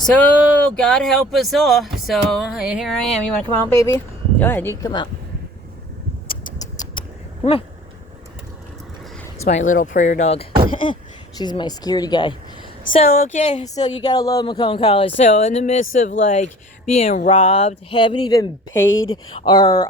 So, God help us all. So, here I am. You want to come out, baby? Go ahead, you can come out. Come on. It's my little prayer dog. She's my security guy. So, okay, so you gotta love Macomb College. So, in the midst of like being robbed, haven't even paid our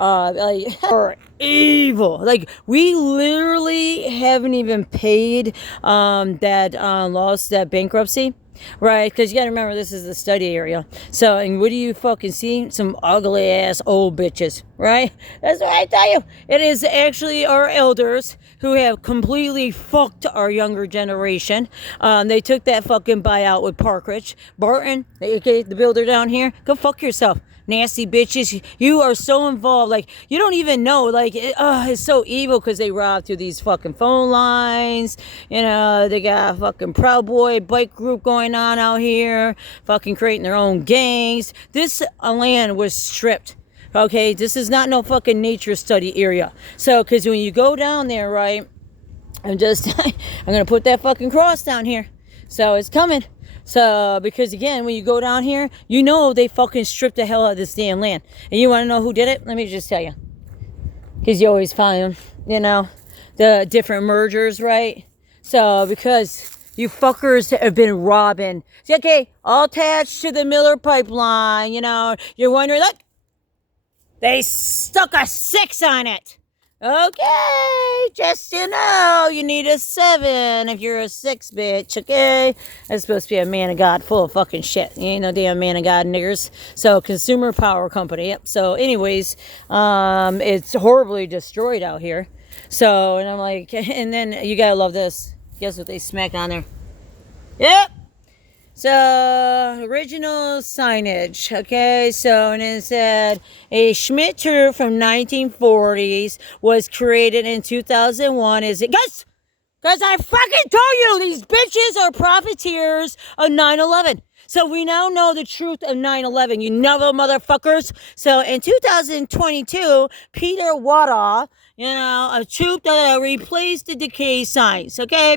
or evil. Like, we literally haven't even paid that loss, that bankruptcy. Right, because you gotta remember this is the study area. So, and what do you fucking see? Some ugly ass old bitches, right? That's what I tell you. It is actually our elders who have completely fucked our younger generation. They took that fucking buyout with Parkridge. Barton, okay, the builder down here, go fuck yourself. Nasty bitches, you are so involved, like you don't even know, like it's so evil because they robbed through these fucking phone lines. You know, they got a fucking Proud Boy bike group going on out here, fucking creating their own gangs. This land was stripped. Okay, this is not no fucking nature study area. So, because when you go down there, right, I'm gonna put that fucking cross down here. So it's coming. So, because again, when you go down here, you know they fucking stripped the hell out of this damn land. And you want to know who did it? Let me just tell you. Because you always find them, you know, the different mergers, right? So, because you fuckers have been robbing. See, okay, all attached to the Miller pipeline, you know, you're wondering, look, they stuck a 6 on it. Okay, just you know, you need a 7 if you're a 6, bitch, okay? That's supposed to be a man of God full of fucking shit. You ain't no damn man of God niggers. So, Consumer Power Company, yep. So, anyways, it's horribly destroyed out here. So, and I'm like, and then you gotta love this. Guess what they smacked on there? Yep. So, original signage, okay, so, and it said, a Schmidt tube from 1940s was created in 2001. Is it, guys, I fucking told you, these bitches are profiteers of 9/11. So we now know the truth of 9/11, you know, motherfuckers. So in 2022, Peter Wada, you know, a troop that replaced the decay signs, okay?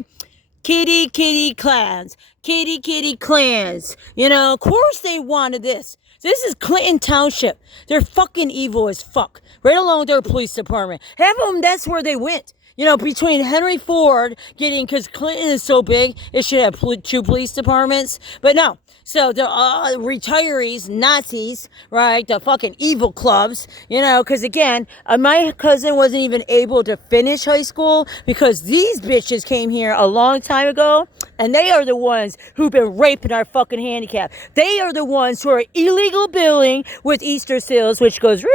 Kitty clans. Kitty clans. You know, of course they wanted this. This is Clinton Township. They're fucking evil as fuck. Right along with their police department. Half of them, that's where they went. You know, between Henry Ford getting, because Clinton is so big, it should have 2 police departments. But no. So the retirees, Nazis, right, the fucking evil clubs, you know, because again, my cousin wasn't even able to finish high school because these bitches came here a long time ago, and they are the ones who've been raping our fucking handicap. They are the ones who are illegal billing with Easter sales, which goes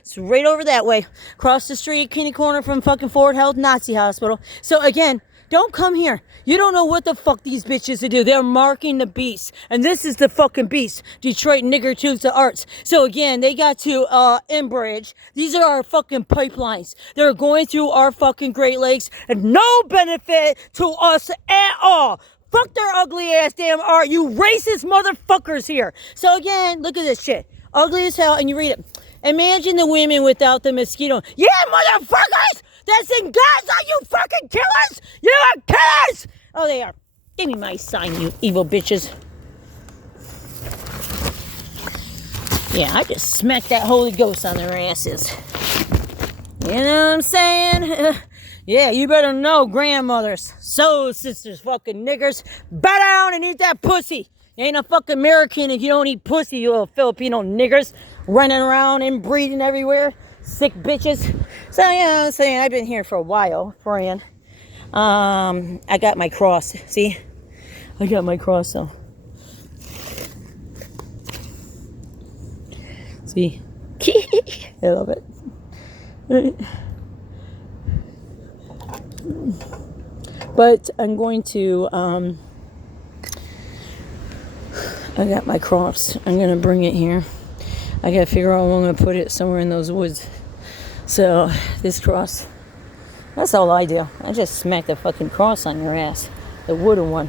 it's right over that way, across the street, kitty corner from fucking Ford Health Nazi Hospital. So again, don't come here. You don't know what the fuck these bitches do. They're marking the beast. And this is the fucking beast. Detroit nigger tubes of arts. So again, they got to ENBRIDGE. These are our fucking pipelines. They're going through our fucking Great Lakes and no benefit to us at all. Fuck their ugly ass damn art. You racist motherfuckers here. So again, look at this shit. Ugly as hell. And you read it. Imagine the women without the mosquito. Yeah, motherfuckers! That's in Gaza, you fucking killers! You are killers! Oh, they are. Give me my sign, you evil bitches. Yeah, I just smacked that Holy Ghost on their asses. You know what I'm saying? Yeah, you better know, grandmothers, soul sisters, fucking niggers. Bow down and eat that pussy. You ain't a fucking American if you don't eat pussy, you little Filipino niggers. Running around and breeding everywhere. Sick bitches. So, you know what I'm saying? I've been here for a while, praying. I got my cross. See? I got my cross, though. See? I love it. But I'm going to, I got my cross. I'm going to bring it here. I gotta figure out where I'm gonna put it, somewhere in those woods. So, this cross, that's all I do. I just smack the fucking cross on your ass. The wooden one.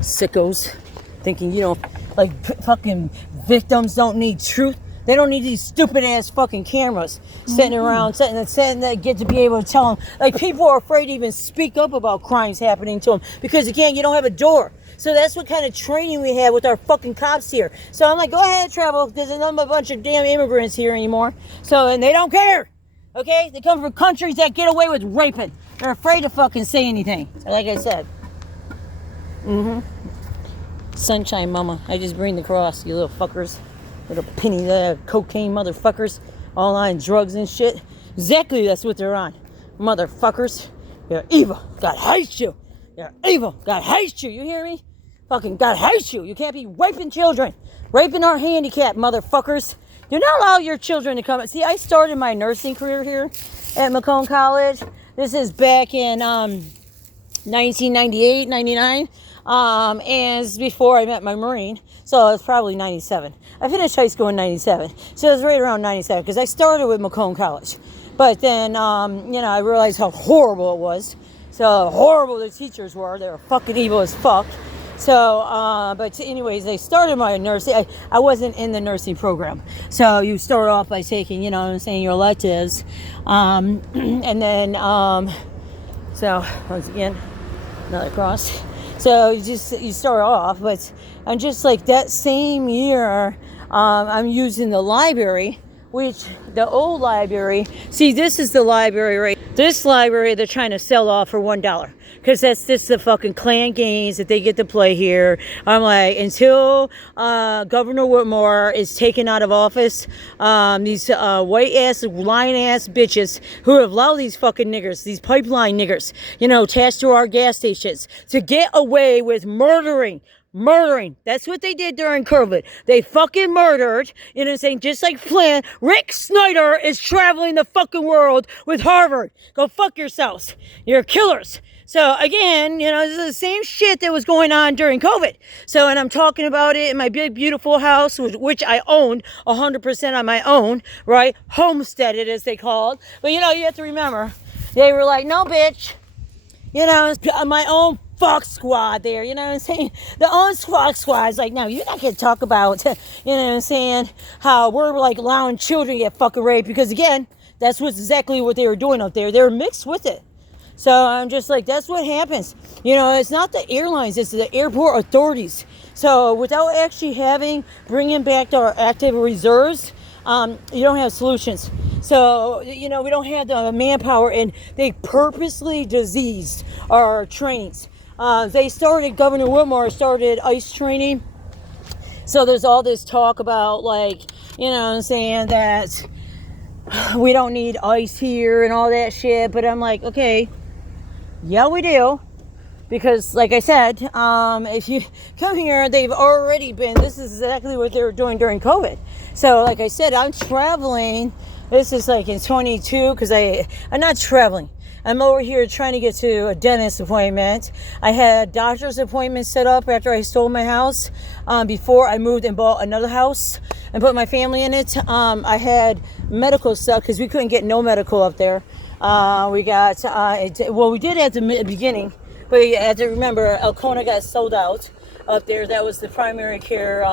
Sickos. Thinking, you know, like fucking victims don't need truth. They don't need these stupid ass fucking cameras sitting around, saying they get to be able to tell them. Like, people are afraid to even speak up about crimes happening to them because, again, you don't have a door. So that's what kind of training we have with our fucking cops here. So I'm like, go ahead, travel. There's not a bunch of damn immigrants here anymore. So, and they don't care. Okay? They come from countries that get away with raping. They're afraid to fucking say anything. Like I said. Sunshine mama. I just bring the cross, you little fuckers. Little penny cocaine motherfuckers. All on drugs and shit. Exactly, that's what they're on. Motherfuckers. You're evil. God hates you. You're evil. God hates you. You hear me? Fucking God hates you. You can't be raping children. Raping our handicapped motherfuckers. Do not allow your children to come. See, I started my nursing career here at Macomb College. This is back in 1998, 99. And it's before I met my Marine. So it's probably 97. I finished high school in 97. So it was right around 97 because I started with Macomb College. But then, I realized how horrible it was. So horrible the teachers were. They were fucking evil as fuck. So, but anyways, I started my nursing. I wasn't in the nursing program. So you start off by taking, your electives. And then, so once again, another cross. So you start off, but I'm just like that same year, I'm using the library, which the old library, see, this is the library, right? This library they're trying to sell off for $1 because that's just the fucking clan games that they get to play here. I'm like, until Governor Whitmore is taken out of office, these white ass, lying ass bitches who have allowed these fucking niggers, these pipeline niggers, attached to our gas stations to get away with murdering. That's what they did during COVID. They fucking murdered, just like Flynn. Rick Snyder is traveling the fucking world with Harvard. Go fuck yourselves. You're killers. So again, this is the same shit that was going on during COVID. So, and I'm talking about it in my big, beautiful house, which I owned 100% on my own, right? Homesteaded, as they called. But, you have to remember, they were like, no, bitch. My own fuck squad there, The own fuck squad is like, no, you're not going to talk about, how we're like allowing children to get fucking raped. Because again, that's exactly what they were doing up there. They were mixed with it. So I'm just like, that's what happens. It's not the airlines, it's the airport authorities. So without actually bringing back our active reserves, you don't have solutions. So, we don't have the manpower, and they purposely diseased our trainings. Governor Whitmore started ICE training. So there's all this talk about that we don't need ICE here and all that shit. But I'm like, okay, yeah, we do. Because, like I said, if you come here, they've already been, this is exactly what they were doing during COVID. So, like I said, I'm traveling. This is like in 22, because I'm not traveling. I'm over here trying to get to a dentist appointment. I had doctor's appointments set up after I sold my house, before I moved and bought another house and put my family in it. I had medical stuff because we couldn't get no medical up there. We got, we did at the beginning, but you have to remember, Elkona got sold out up there. That was the primary care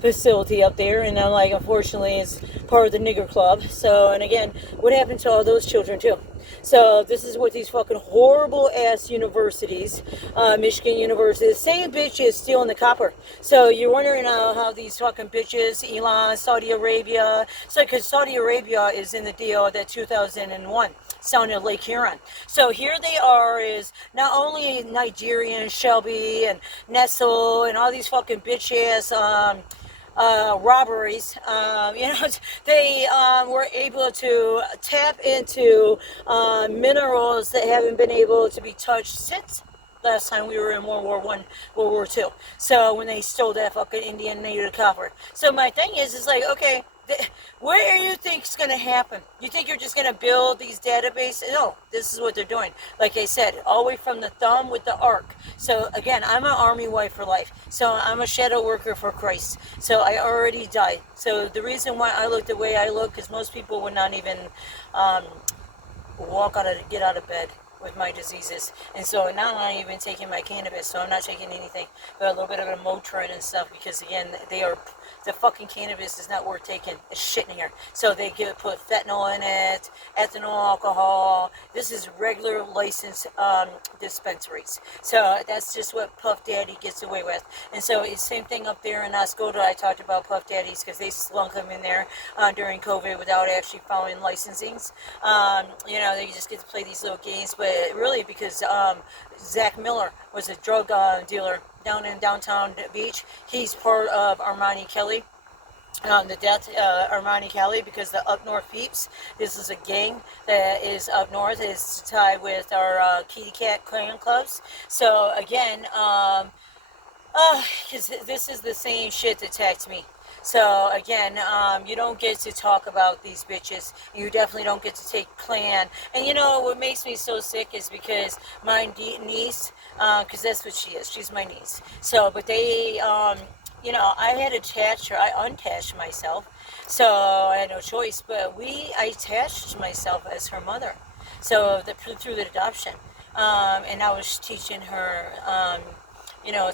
facility up there, and I'm like, unfortunately, it's part of the nigger club. So, and again, what happened to all those children too? So this is what these fucking horrible ass universities, Michigan University, the same bitch is stealing the copper. So you're wondering how these fucking bitches, Iran, Saudi Arabia, so because Saudi Arabia is in the deal that 2001 sounded Lake Huron. So here they are, is not only Nigerian, Shelby and Nestle and all these fucking bitch ass robberies, they were able to tap into minerals that haven't been able to be touched since last time we were in World War I, World War II. So when they stole that fucking Indian native copper. So my thing is like, okay, what do you think is going to happen? You think you're just going to build these databases? No, this is what they're doing. Like I said, all the way from the thumb with the arc. So again, I'm an army wife for life. So I'm a shadow worker for Christ. So I already died. So the reason why I look the way I look is most people would not even get out of bed. with my diseases. And so now I'm not even taking my cannabis, so I'm not taking anything but a little bit of a Motrin and stuff, because again, the fucking cannabis is not worth taking. It's shit in here. So they put fentanyl in it, ethanol, alcohol. This is regular licensed dispensaries. So that's just what Puff Daddy gets away with. And so it's the same thing up there in Oscoda. I talked about Puff Daddies because they slunk them in there during COVID without actually following licensings. They just get to play these little games, but really because Zach Miller was a drug dealer down in downtown Beach. He's part of Armani Kelly. The death Armani Kelly, because the Up North Peeps, this is a gang that is up north, is tied with our Kitty Cat Clan Clubs. So again, because this is the same shit that attacked me. So again, you don't get to talk about these bitches. You definitely don't get to take clan. And you know what makes me so sick is because my niece, because that's what she is. She's my niece. So, but they, I had to attach her. I unattached myself. So I had no choice. But I attached myself as her mother. So through the adoption, and I was teaching her,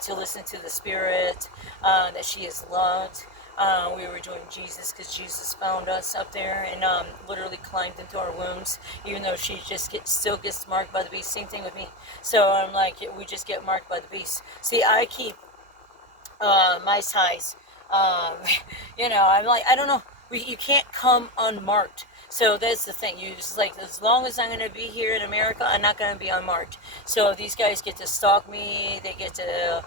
to listen to the spirit, that she is loved. We were doing Jesus because Jesus found us up there and literally climbed into our wombs, even though she still gets marked by the beast. Same thing with me. So I'm like, we just get marked by the beast. See, I keep my size. I'm like, I don't know. You can't come unmarked. So that's the thing. You just like, as long as I'm going to be here in America, I'm not going to be unmarked. So these guys get to stalk me. They get to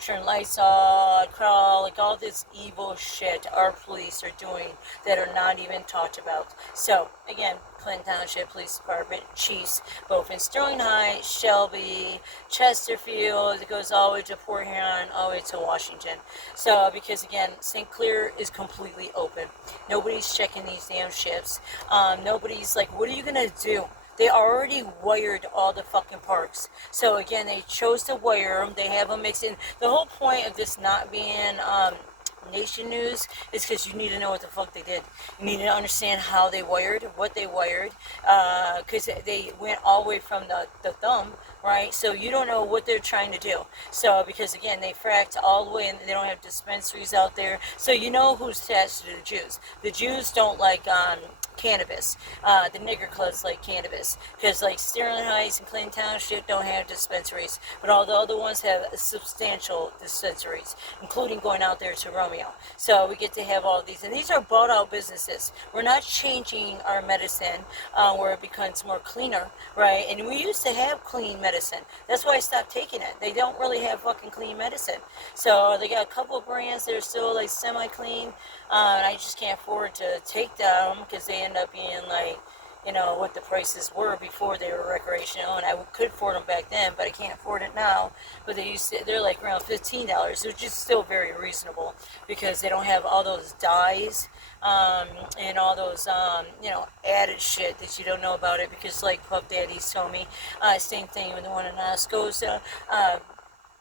turn lights on, crawl, like all this evil shit our police are doing that are not even talked about. So again, Clinton Township Police Department chiefs, both in Sterling Heights, Shelby, Chesterfield. It goes all the way to Port Huron, all the way to Washington. So because again, St. Clair is completely open. Nobody's checking these damn ships. Nobody's like, what are you gonna do? They already wired all the fucking parks. So again, they chose to wire them. They have them mixed in. The whole point of this not being nation news is because you need to know what the fuck they did. You need to understand how they wired, what they wired, because they went all the way from the thumb, right? So you don't know what they're trying to do. So because again, they fracked all the way and they don't have dispensaries out there. So you know who's attached to the Jews. The Jews don't like cannabis. The nigger clubs like cannabis, because like Sterling Heights and Clinton Township don't have dispensaries, but all the other ones have substantial dispensaries, including going out there to Romeo. So we get to have all of these, and these are bought out businesses. We're not changing our medicine where it becomes more cleaner, right? And we used to have clean medicine. That's why I stopped taking it. They don't really have fucking clean medicine. So they got a couple of brands that are still like semi-clean, and I just can't afford to take them because they end up being like, what the prices were before they were recreational, and I could afford them back then, but I can't afford it now. But they're like around $15, which is still very reasonable because they don't have all those dyes and all those added shit that you don't know about it, because like Puff Daddy's told me, same thing with the one in Oscoda.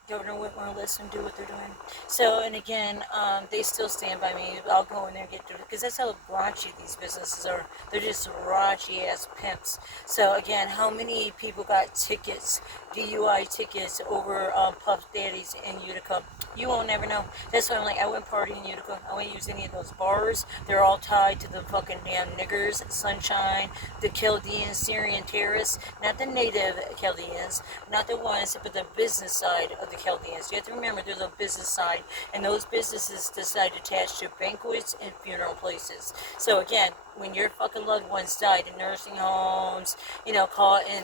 Governor Whitmer lets them do what they're doing. So, and again, they still stand by me. I'll go in there and get to it, because that's how raunchy these businesses are. They're just raunchy ass pimps. So again, how many people got tickets, DUI tickets over Puff Daddies in Utica? You won't never know. That's why I'm like, I wouldn't party in Utica. I wouldn't use any of those bars. They're all tied to the fucking damn niggers, Sunshine, the Chaldean Syrian terrorists, not the native Chaldeans, not the ones, but the business side of the Chaldeans. You have to remember, there's a business side, and those businesses decide to attach to banquets and funeral places. So again, when your fucking loved ones died in nursing homes, caught in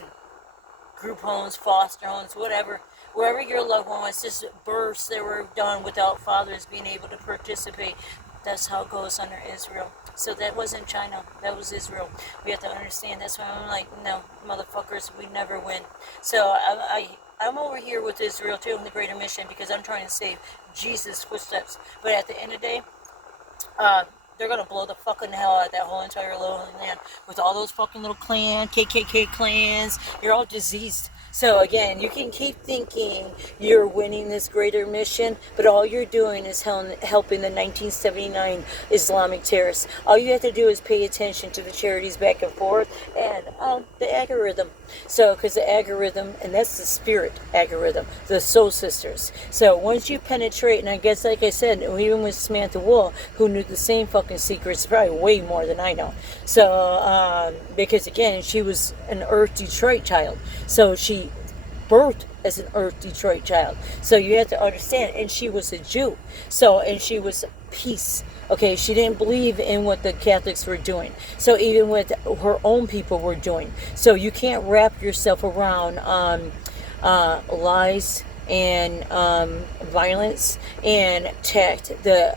group homes, foster homes, whatever, wherever your loved one was, just births that were done without fathers being able to participate. That's how it goes under Israel. So that wasn't China, that was Israel. We have to understand. That's why I'm like, no, motherfuckers, we never win. So I'm over here with Israel too in the greater mission, because I'm trying to save Jesus' footsteps. But at the end of the day, they're gonna blow the fucking hell out of that whole entire little land with all those fucking little clans, KKK clans. You're all diseased. So again, you can keep thinking you're winning this greater mission, but all you're doing is helping the 1979 Islamic terrorists. All you have to do is pay attention to the charities back and forth and the algorithm. So, because the algorithm, and that's the spirit algorithm, the soul sisters. So once you penetrate, and I guess like I said, even with Samantha Wool, who knew the same fucking secrets, probably way more than I know. So, because again, she was an Earth Detroit child. So she birthed as an Earth Detroit child. So you have to understand, and she was a Jew. So, and she was peace. Okay, she didn't believe in what the Catholics were doing. So even what her own people were doing. So you can't wrap yourself around lies and violence and attacked the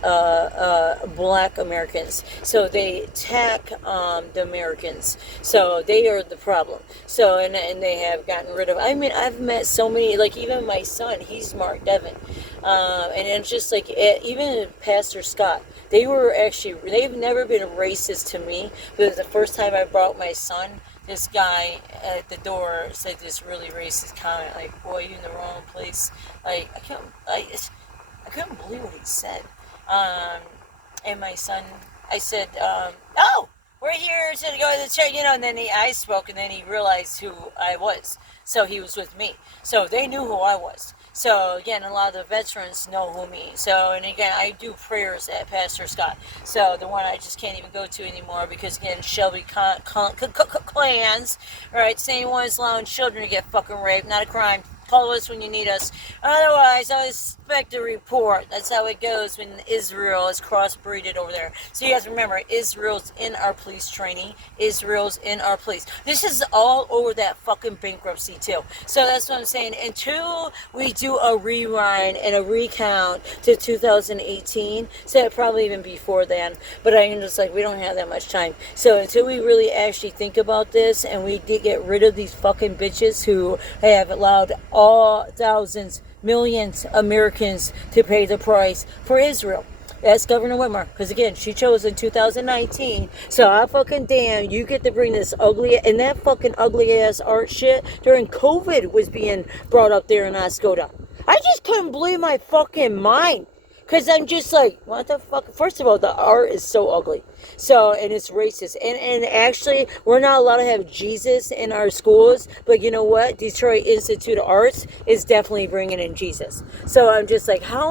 black Americans. So they attack the Americans. So they are the problem. So and they have gotten rid of. I mean, I've met so many. Like even my son, he's Mark Devin, and it's just like even Pastor Scott. They've never been racist to me. But the first time I brought my son, this guy at the door said this really racist comment, like, "Boy, you're in the wrong place." Like, I couldn't believe what he said. And my son, I said, "Oh, we're here to go to the church," and then I spoke, and then he realized who I was. So he was with me. So they knew who I was. So again, a lot of the veterans know who me. So, and again, I do prayers at Pastor Scott. So the one I just can't even go to anymore because again, Shelby clans, right? Same ones allowing children to get fucking raped, not a crime. Call us when you need us. Otherwise, I expect a report. That's how it goes when Israel is crossbreeded over there. So you have to remember, Israel's in our police training. Israel's in our police. This is all over that fucking bankruptcy too. So that's what I'm saying. Until we do a rewind and a recount to 2018, so probably even before then. But I'm just like, we don't have that much time. So until we really actually think about this and we get rid of these fucking bitches who have allowed all thousands, millions of Americans to pay the price for Israel. That's Governor Whitmer. Because again, she chose in 2019. So I fucking damn, you get to bring this ugly, and that fucking ugly ass art shit during COVID was being brought up there in Oscoda. I just couldn't believe my fucking mind. Because I'm just like, what the fuck? First of all, the art is so ugly. So, and it's racist. And actually, we're not allowed to have Jesus in our schools. But you know what? Detroit Institute of Arts is definitely bringing in Jesus. So I'm just like, how